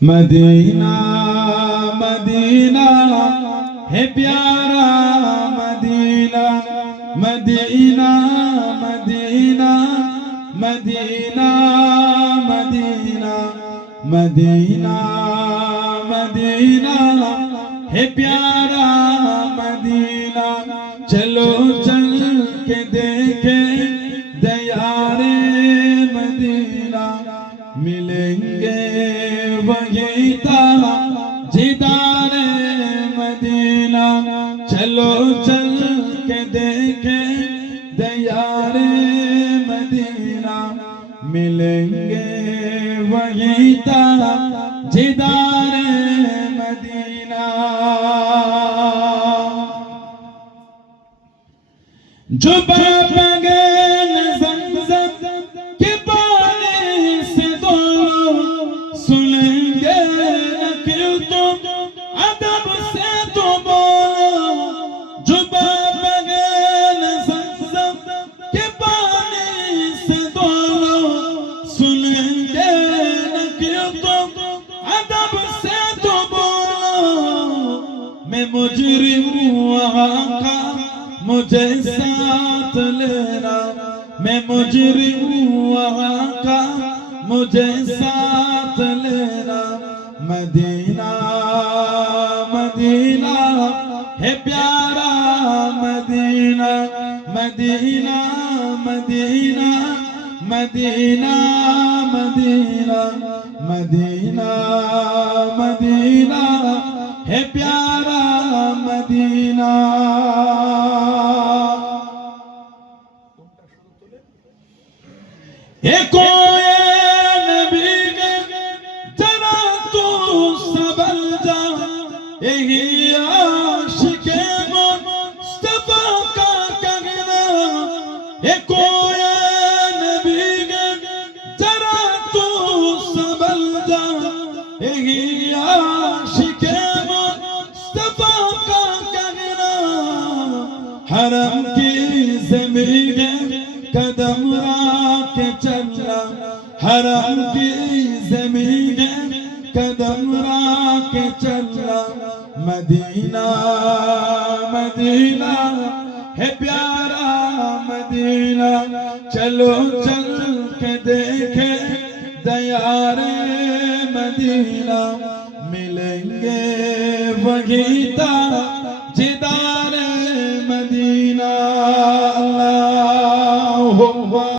Medina Medina है प्यारा Medina Medina Medina Medina Medina Medina Medina है प्यारा मदीना। चलो चल के देखे दयारे मदीना, मिलेंगे वही ताजीदारे मदीना। चलो चल के देखे दयारे मदीना, मिलेंगे वही ताजीदारे मदीना। जो बाबे ज़मज़म के पानी से दोनों सुनेंगे न क्यों तुम अदब से तो बोलो। जो बाबे ज़मज़म के पानी से दोनों सुनेंगे न क्यों तुम अदब से तो बोलो। मैं मुजरिम वहाँ का मुझे साथ लेना, मैं मुजरिम वहाँ का मुझे साथ लेना। मदीना मदीना है प्यारा Medina Medina Medina Medina Medina Medina Medina है प्यारा मदीना। कोए नबी के जरा तू सबल जा, यही आशिके मुस्तफा का कहना। कोए नबी के जरा तू सबल जा, यही आशिके मुस्तफा का कहना। हरम की ज़मीन कदम के चलना, हरम की ज़मीन कदम के चलना। मदीना मदीना है प्यारा मदीना। चलो चल के देखे दयारे मदीना, मिलेंगे वही